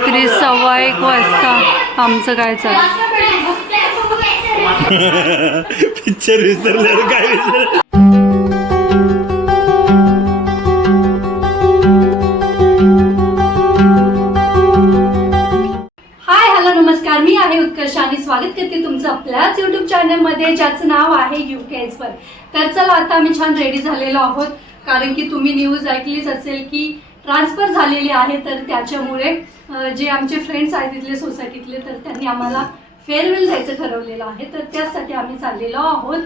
रात्री 1:15 वाजता आमचं काय चाललं. पिक्चर विसरल्यावर काय विसर. नमस्कार, मी आहे उत्कर्ष आणि स्वागत करते तुमचं आपल्याच यूट्यूब चॅनलमध्ये ज्याचं नाव आहे UK. तर चला, आता आम्ही छान रेडी झालेलो आहोत, कारण की तुम्ही न्यूज ऐकलीच असेल की ट्रान्सफर झालेली आहे. तर त्याच्यामुळे जे आमचे फ्रेंड्स आहेत तिथले सोसायटीतले, तर त्यांनी आम्हाला फेअरवेल द्यायचं ठरवलेलं आहे. तर त्यासाठी आम्ही चाललेलो आहोत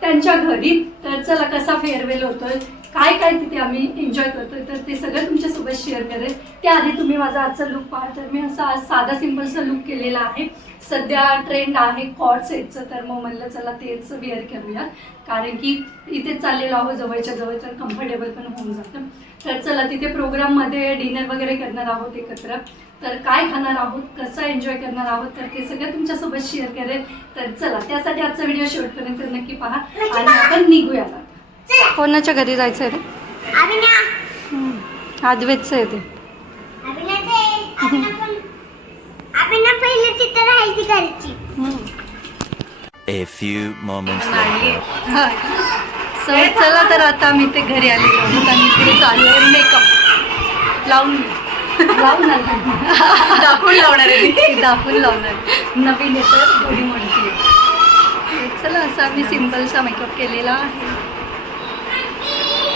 त्यांच्या घरी. तर चला, कसा फेअरवेल होतोय, काय काय तिथे आम्ही एन्जॉय करतोय, तर ते सगळं तुमच्यासोबत शेअर करेल. त्याआधी तुम्ही माझा आजचा लुक पहा. तर मी असा आज साधा सिंपलचा लुक केलेला आहे. सध्या ट्रेंड आहे कॉर्ड सेटचं, तर मग म्हणलं चला तेच वेअर करूया, कारण की इथेच चाललेलो आहोत जवळच्या जवळ, तर कम्फर्टेबल पण होऊन जातं. तर चला, तिथे प्रोग्राममध्ये डिनर वगैरे करणार आहोत एकत्र. तर काय खाणार आहोत, कसं एन्जॉय करणार आहोत, तर ते सगळं तुमच्यासोबत शेअर करेल. तर चला, त्यासाठी आजचा व्हिडिओ शेवटपर्यंत नक्की पहा आणि आपण निघूया. कोणाच्या घरी जायचं आहे रे? आद्वेतचं आहे ते. A few moments later. So चला, तर आता मी ते घरी आलेलो आहोत आणि इकडे चालू आहे मेकअप लावून दाखवून लावणार आहे, दाखवून लावणार नवीन येतं थोडी म्हणते. चला, असा मी सिम्पलचा मेकअप केलेला आहे.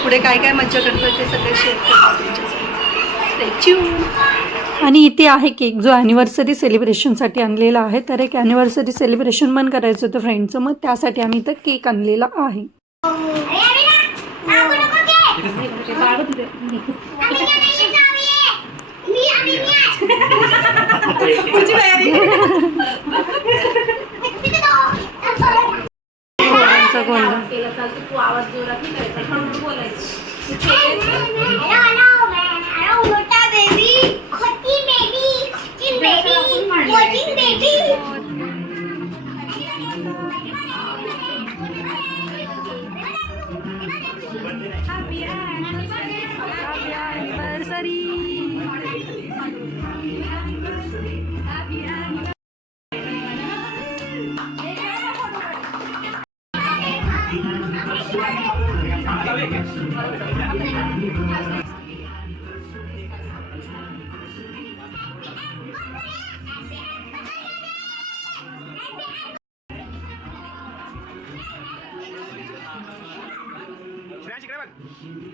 पुढे काय काय मज्जा करतोय ते सगळे शेअर करतो. आणि इथे आहे केक, जो ॲनिव्हर्सरी सेलिब्रेशनसाठी आणलेला आहे. तर एक ॲनिव्हर्सरी सेलिब्रेशन पण करायचं होतं फ्रेंडचं, मग त्यासाठी आम्ही इथं केक आणलेला आहे.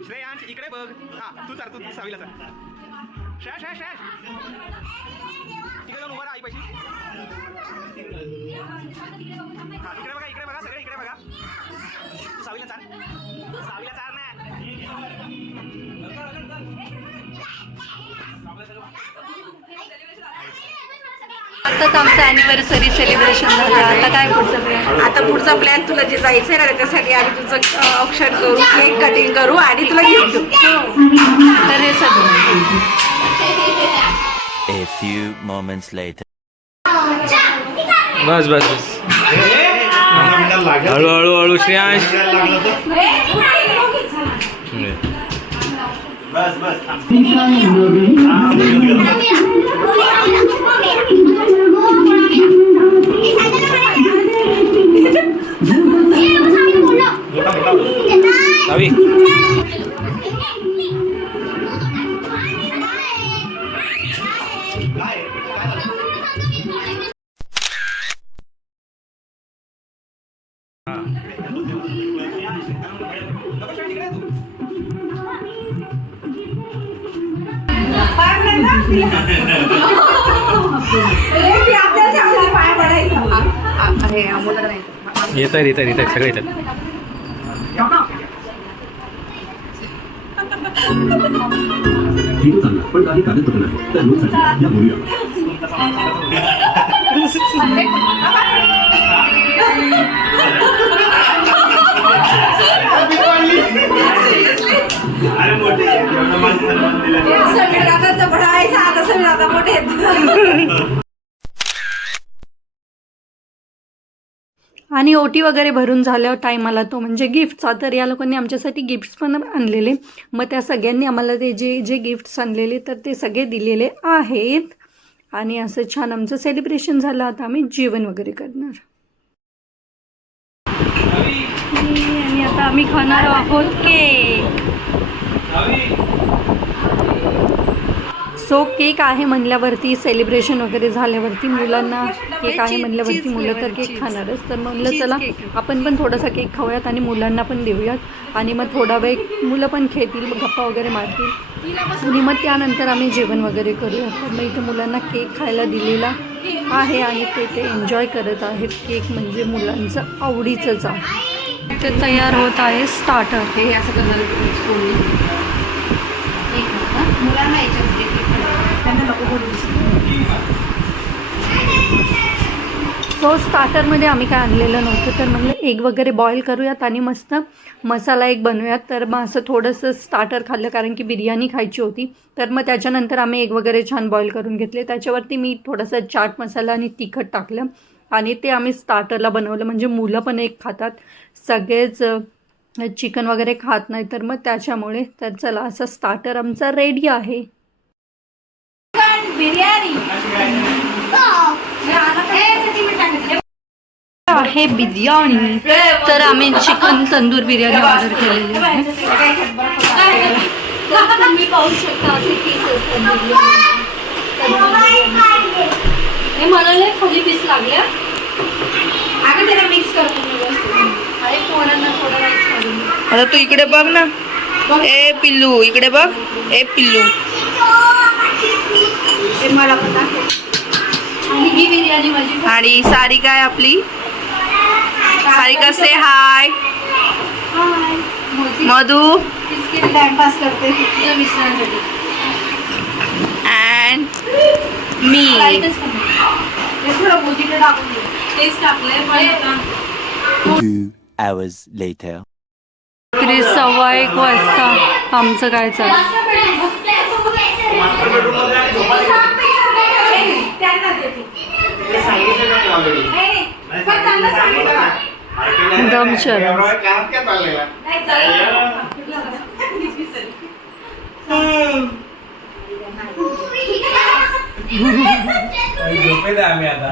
श्रेयांश इकडे बघ. हा, तू सावीला चाल. श्रेयांश इकडे जाऊन उभा राहा आईपाशी. हा, इकडे बघा सगळे इकडे बघा. तू सावीला चाल ना. आताच आमचं ॲनिव्हर्सरी सेलिब्रेशन झालं. आता काय पुढचं प्लॅन? आता पुढचा प्लॅन, तुला जे जायचं आहे ना त्याच्यासाठी आम्ही तुझं औक्षण करू, केक कटिंग करू आणि तुला गिफ्ट देऊ. तर हे सगळं. A few moments later. बस हळू श्रेयांश. सावी येत आहेत सगळे येतात. पण काही कागदपत्र नाही, तर नोंदसाठी या बोलूया. आणि ओटी वगैरे भरून झाल्यावर टाईम आला तो म्हणजे गिफ्टचा. तर या लोकांनी आमच्यासाठी गिफ्ट्स पण आणलेले. मग त्या सगळ्यांनी आम्हाला ते जे जे गिफ्ट्स आणलेले तर ते सगळे दिलेले आहेत. आणि असं छान आमचं सेलिब्रेशन झालं. आता आम्ही जेवण वगैरे करणार आणि आता आम्ही खाणार आहोत केक. सो केक आहे म्हणल्यावरती सेलिब्रेशन वगैरे झाल्यावरती मुलांना केक आहे म्हणल्यावरती मुलं तर केक खाणारच. तर म्हणलं चला आपण पण थोडासा केक खाऊयात आणि मुलांना पण देऊयात. आणि मग थोडा वेळ मुलं पण खेळतील, गप्पा वगैरे मारतील आणि मग त्यानंतर आम्ही जेवण वगैरे करूयात. तर मग इथं मुलांना केक खायला दिलेला आहे आणि ते एन्जॉय करत आहेत. केक म्हणजे मुलांचं आवडीचंच आहे. ते तयार होत आहे स्टार्टर. हे असं करणार मुलांना त्यांना नको. सो स्टार्टरमध्ये आम्ही काय आणलेलं नव्हतं. तर म्हटलं एग वगैरे बॉईल करूयात आणि मस्त मसाला एक बनवूयात. तर मग असं थोडंसं स्टार्टर खाल्लं कारण की बिर्याणी खायची होती. तर मग त्याच्यानंतर आम्ही एग वगैरे छान बॉईल करून घेतले. त्याच्यावरती मी थोडासा चाट मसाला आणि तिखट टाकलं आणि ते आम्ही स्टार्टरला बनवलं. म्हणजे मुलं पण एक खातात, सगळेच चिकन वगैरे खात नाही. तर मग त्याच्यामुळे तर चला असा स्टार्टर आमचा रेडी आहे. आहे बिर्याणी. तर आम्ही चिकन तंदूर बिर्याणी ऑर्डर केलेली आहे. तुम्ही पाहू शकता असे पीस हे मला नाही खाली पीस लागल्या. अगं त्याला मिक्स करतो आणि पोरांना थोडा राईस काढून. आता तू इकडे बघ ना. ए पिल्लू इकडे बघ. ए पिल्लू मला पण आणि ही बिर्याणी माझी. आणि सारिका आहे आपली. सारिका से हाय. मधू टाइमपास करते मिश्रणासाठी. अँड मी. थोडं मोठीकडे टाकून दे. तेच टाकलंय पण 2 hours later. तरी 1:15 वाजता आमचं काय चाललं. दमशर आम्ही आता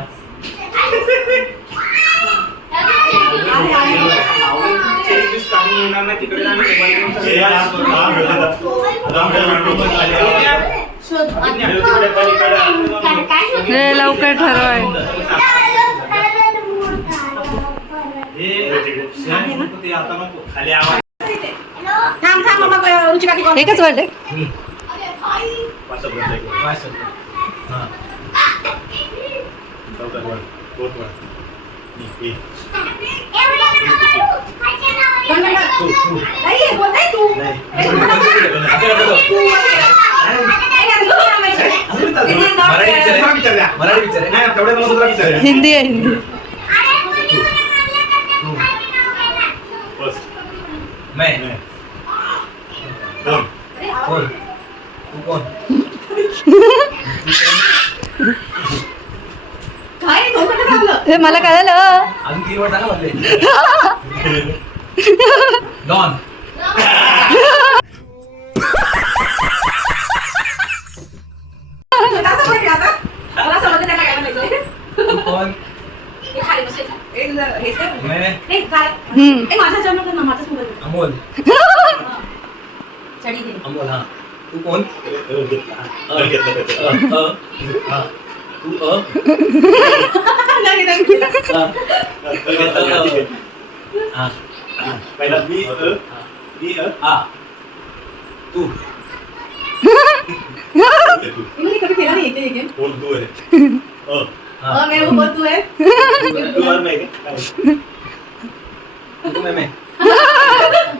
लवकर ठरवाय. एकच वाटते. हिंदी आहे हिंदी. हे मला कळलं. डॉन अमोल. अमोल हा. तू कोण? तू पहिला मी हा तू बोल तू आहे.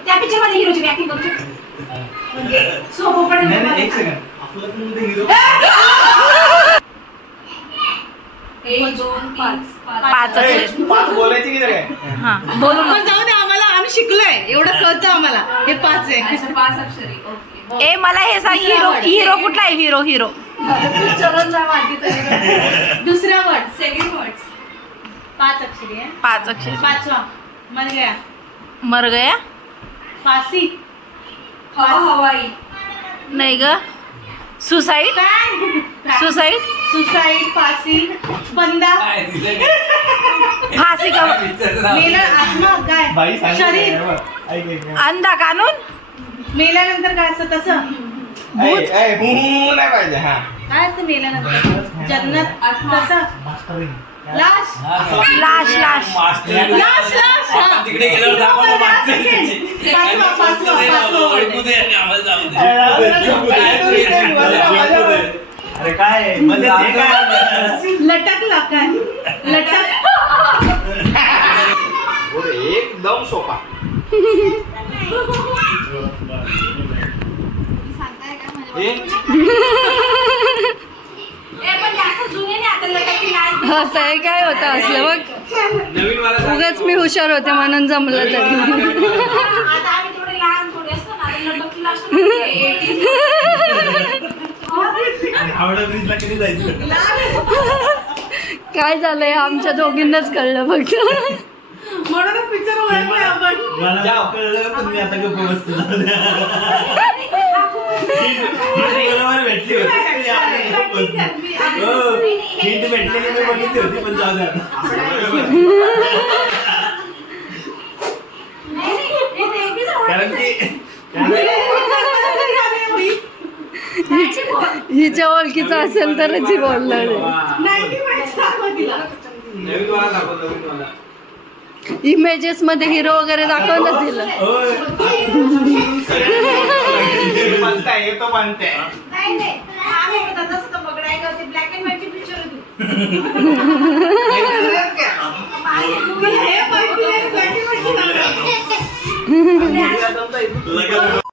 त्या पिक्चर मध्ये हिरोची ऍक्टिंग करू शकतो. एक सेकंड. पाच बोलायची की काय? जाऊ दे आम्हाला. आम्ही शिकलोय एवढं कळतं आम्हाला. हे 5 आहे. 5 अक्षरी. ए मला हे सांग हिरो कुठला आहे? हिरो चलन जा माहिती. दुसऱ्या वर्ड सेकंड वर्ड 5 अक्षरी आहे. 5 अक्षर. 5वां मर गया. मर गया फासी. हवाई. नाही ग. सुसाईड. सुसाईड. सुसाईड. फासी. बंदा. फाशी का. मेला आत्मा काय शरीर. अंधा कानून. मेल्यानंतर काय असतं तसं. नाही पाहिजे. हा काय असतं मेल्यानंतर. जन्नत तसं. लाश. लाश. लाश. लाश. लाश. हा. तिकडे गेल्यावर दाखवा पाचवा. अरे काय मध्ये ते काय लटकला काय. लटक. एकदम सोपा. असं आहे काय होतं असलं बघ. नवीन वाला उगाच मी हुशार होते म्हणून जमलं तरी. आता आम्ही थोडे लहान थोडे असतो ना लटकला असतो. हावडा ब्रिजला कधी जायचं. काय झालंय आमच्या दोघींनाच कळलं फक्त. म्हणूनच पिक्चर ओळखलाय आपण. मला कळलं पण मी आता गप्प बसतो. बरोबर भेटली होती. हिंट भेटलेली मी बघितली होती पण जाऊ द्या. कारण की हिच्या ओळखीचं असेल तरच ही बोलणार आहे. नवीन वाला दाखव नवीन वाला. इमेजेस मध्ये हिरो वगैरे दाखवलं तिला. बनताय तो बनताय. ब्लॅक अँड व्हाईटची पिक्चर होती.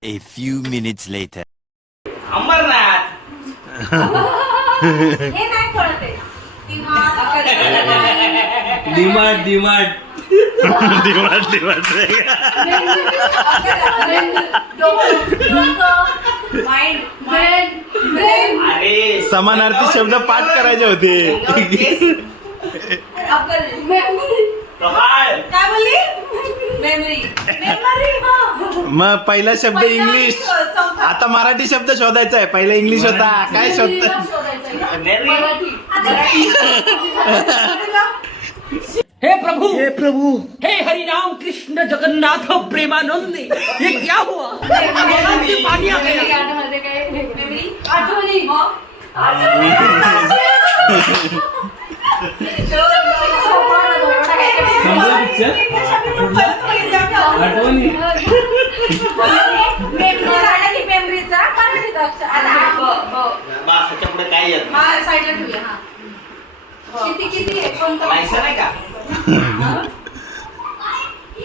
A few minutes later. Amarnath. हे नाही कळत आहे. डिमार्ट डिमार्ट. अरे समानार्थी शब्द पाठ करायचे होते. काय बोलली. मेमरी. मग पहिला शब्द इंग्लिश. आता मराठी शब्द शोधायचा आहे. पहिला इंग्लिश होता. काय शोधता. हे प्रभु हे हरि राम कृष्ण जगन्नाथ प्रेमानंद ये क्या हुआ पानी आ गया. आठवणी. मेमरीचा बासाच्या पुढे काय येत साईडला ठेवूया. हा किती आहे कोणतं पैसा नाही का.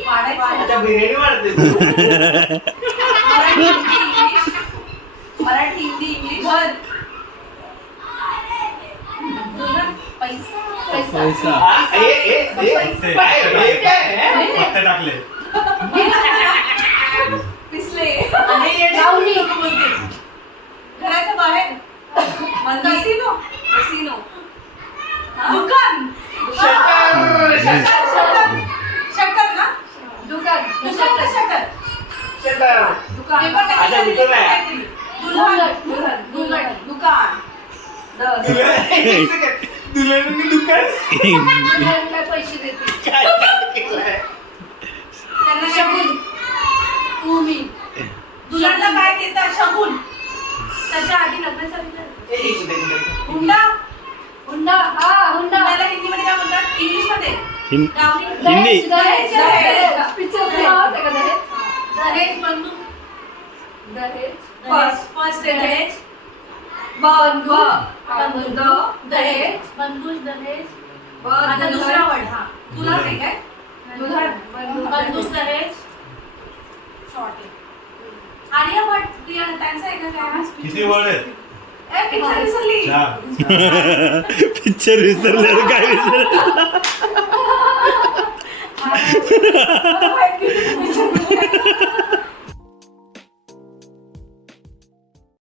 आता बिर्याणी वाढते. मराठी हिंदी इंग्लिश भर. पैसा. टाकले. पिसले. घराच्या बाहेर. कसिनो. दुकान. शटर ना. दुकान शटर. दुकान. आता दुकान आहे. दुकान. पैसे देते. काय केलंय. त्यांना शगुन. दुल्हनला काय देतात शगुन. त्याच्या आधी लग्नाच्या हुंडा. हुंडा. हुंडाला हिंदीमध्ये काय बोलतात. इंग्लिशमध्ये हिंदी. दहेज. बंधू. फर्स्ट दहेज. दहेज. आता दुसरा वर्ड. हा तुला नाही काय. बंधूस दहेज. आर्यभट्ट त्यांचा आहे का काय. किती वर्ड आहेत. पिक्चर विसरली. पिक्चर विसरल्यावर काय विसरलं.